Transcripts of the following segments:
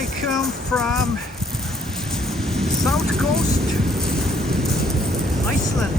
Alaikum from South Coast, Iceland.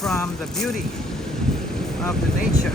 from the beauty of the nature.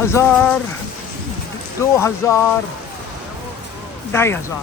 1000, 2000, 2500,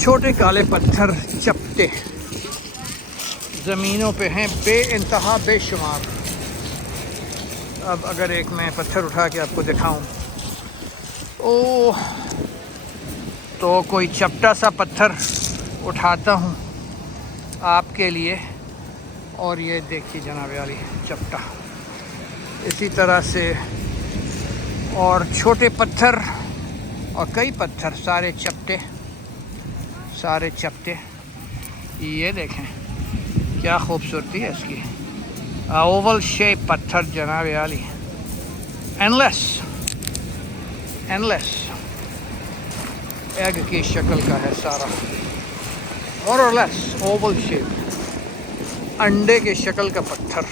چھوٹے کالے پتھر چپٹے زمینوں پہ ہیں بے انتہا بے شمار. اب اگر ایک میں پتھر اٹھا کے آپ کو دکھاؤں تو کوئی چپٹا سا پتھر اٹھاتا ہوں آپ کے لیے، اور یہ دیکھیے جناب عالی چپٹا. اسی طرح سے اور چھوٹے پتھر اور کئی پتھر سارے چپٹے. یہ دیکھیں کیا خوبصورتی ہے اس کی. اوول شیپ پتھر جناب عالی، اینلیس ایگ کی شکل کا ہے سارا، مور اور لیس اوول شیپ، انڈے کے شکل کا پتھر.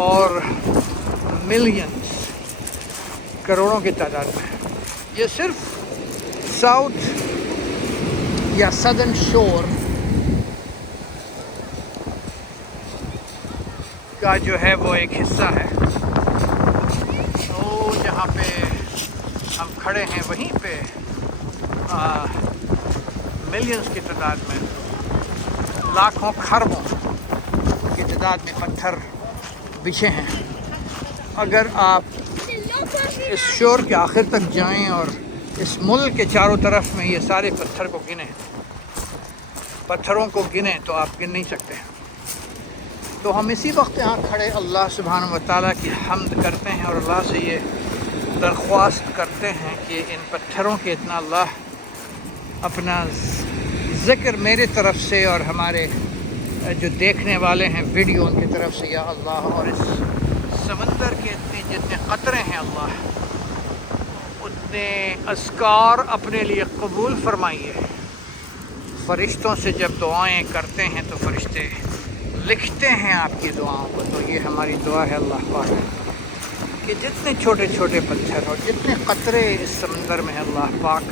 اور ملینز، کروڑوں کی تعداد میں. یہ صرف ساؤتھ یا سدرن شور کا جو ہے وہ ایک حصہ ہے. تو جہاں پہ ہم کھڑے ہیں وہیں پہ ملینز کی تعداد میں، لاکھوں کھربوں کی تعداد میں پتھر بچھے ہیں. اگر آپ اس شور کے آخر تک جائیں اور اس ملک کے چاروں طرف میں یہ سارے پتھروں کو گنیں تو آپ گن نہیں سکتے. تو ہم اسی وقت یہاں کھڑے اللہ سبحانہ و تعالیٰ کی حمد کرتے ہیں اور اللہ سے یہ درخواست کرتے ہیں کہ ان پتھروں کے اتنا اللہ اپنا ذکر میرے طرف سے اور ہمارے جو دیکھنے والے ہیں ویڈیو ان کی طرف سے، یا اللہ، اور اس سمندر کے جتنے قطرے ہیں اللہ، اتنے اذکار اپنے لیے قبول فرمائیے. فرشتوں سے جب دعائیں کرتے ہیں تو فرشتے لکھتے ہیں آپ کی دعاؤں کو. تو یہ ہماری دعا ہے اللہ پاک کہ جتنے چھوٹے چھوٹے پتھر اور جتنے قطرے اس سمندر میں اللہ پاک،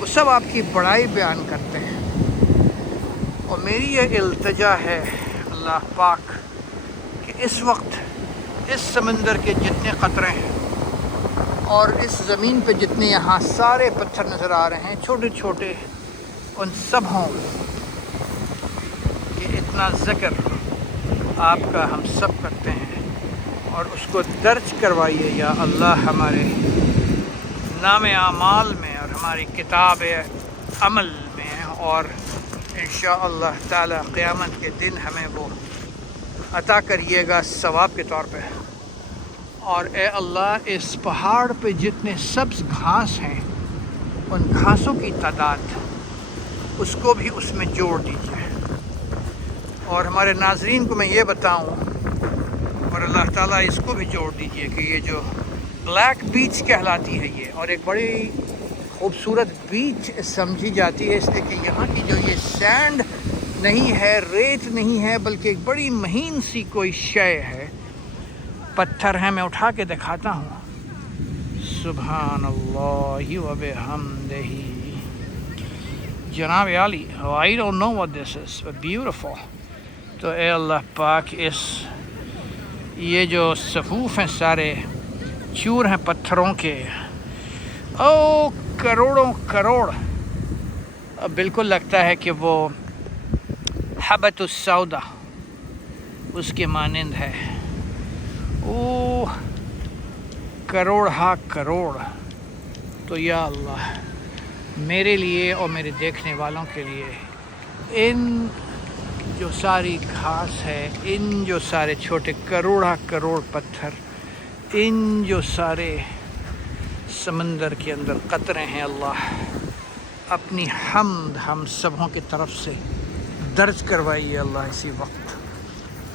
وہ سب آپ کی بڑائی بیان کرتے ہیں. اور میری یہ التجا ہے اللہ پاک کہ اس وقت اس سمندر کے جتنے قطرے ہیں اور اس زمین پہ جتنے یہاں سارے پتھر نظر آ رہے ہیں چھوٹے چھوٹے، ان سب ہوں کہ اتنا ذکر آپ کا ہم سب کرتے ہیں، اور اس کو درج کروائیے یا اللہ ہمارے نام اعمال میں اور ہماری کتاب عمل میں، اور انشاءاللہ تعالی قیامت کے دن ہمیں وہ عطا کریے گا ثواب کے طور پہ. اور اے اللہ اس پہاڑ پہ جتنے سبز گھاس ہیں ان گھاسوں کی تعداد اس کو بھی اس میں جوڑ دیجیے. اور ہمارے ناظرین کو میں یہ بتاؤں، اور اللہ تعالیٰ اس کو بھی جوڑ دیجیے کہ یہ جو بلیک بیچ کہلاتی ہے یہ، اور ایک بڑی خوبصورت بیچ سمجھی جاتی ہے اس لیے کہ یہاں کی جو یہ سینڈ نہیں ہے، ریت نہیں ہے، بلکہ ایک بڑی مہین سی کوئی شے ہے، پتھر ہے. میں اٹھا کے دکھاتا ہوں. سبحان اللہ و بحمدہ. جناب عالی، I don't know what this is, but beautiful. تو اے اللہ پاک یہ جو صفوف ہیں سارے چور ہیں پتھروں کے، کروڑوں کروڑ، بالکل لگتا ہے کہ وہ حبۃ السودا اس کے مانند ہے. کروڑ ہا کروڑ. تو یا اللہ میرے لیے اور میرے دیکھنے والوں کے لیے ان جو ساری گھاس ہے، ان جو سارے چھوٹے کروڑا کروڑ پتھر، ان جو سارے سمندر کے اندر قطرے ہیں، اللہ اپنی حمد ہم سبوں کی طرف سے درج کروائیے اللہ اسی وقت.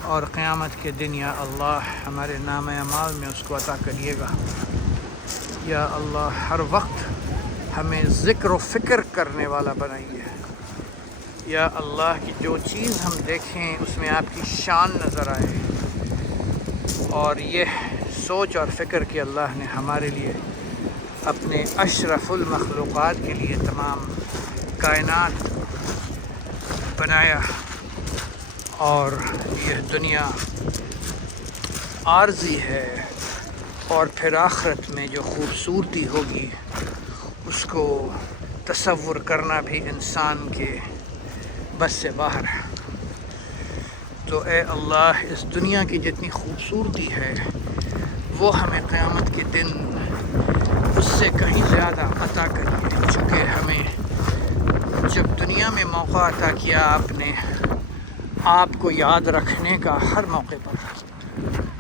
اور قیامت کے دن یا اللہ ہمارے نام اعمال میں اس کو عطا کریے گا. یا اللہ ہر وقت ہمیں ذکر و فکر کرنے والا بنائیے. یا اللہ کی جو چیز ہم دیکھیں اس میں آپ کی شان نظر آئے، اور یہ سوچ اور فکر کہ اللہ نے ہمارے لیے اپنے اشرف المخلوقات کے لیے تمام کائنات بنایا، اور یہ دنیا عارضی ہے، اور پھر آخرت میں جو خوبصورتی ہوگی اس کو تصور کرنا بھی انسان کے بس سے باہر ہے۔ تو اے اللہ اس دنیا کی جتنی خوبصورتی ہے وہ ہمیں قیامت کے دن اس سے کہیں زیادہ عطا کریے، چونکہ ہمیں جب دنیا میں موقع عطا کیا آپ نے آپ کو یاد رکھنے کا ہر موقع پر،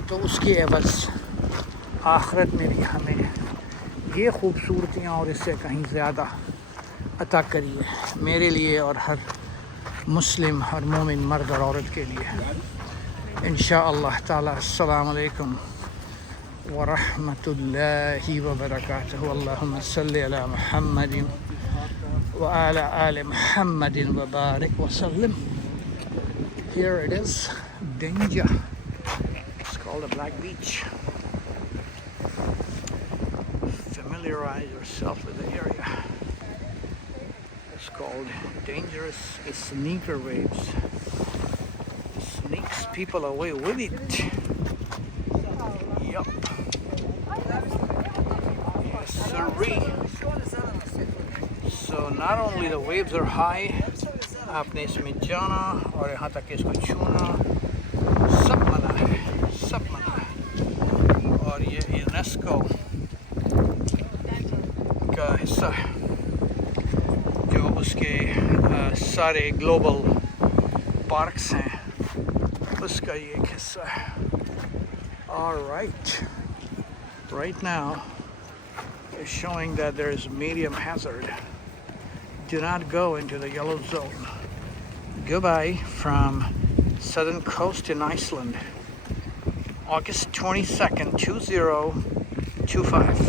تو اس کی عوض آخرت میں بھی ہمیں یہ خوبصورتیاں اور اس سے کہیں زیادہ عطا کریے، میرے لیے اور ہر مسلم ہر مومن مرد اور عورت کے لیے انشاءاللہ تعالی۔ السلام علیکم ورحمۃ اللہ وبرکاتہ۔ اللہم صلی علی محمد وعلی آل محمد وبارک وسلم۔ Here it is, Danger. It's called a Black Beach. Familiarize yourself with the area. It's called Dangerous Sneaker Waves. Sneaks people away with it. Yup. Yes, sirree. So not only the waves are high, آپ نے اس میں جانا اور یہاں تک اس کو چھونا سب منع ہے، سب منع ہے۔ اور یہ یونیسکو کا حصہ ہے جو اس کے سارے گلوبل پارکس ہیں، اس کا یہ ایک حصہ ہے۔ All right. Right now it's showing that there is medium hazard. Do not go into the yellow zone. Goodbye from Southern Coast in Iceland, August 22nd, 2025.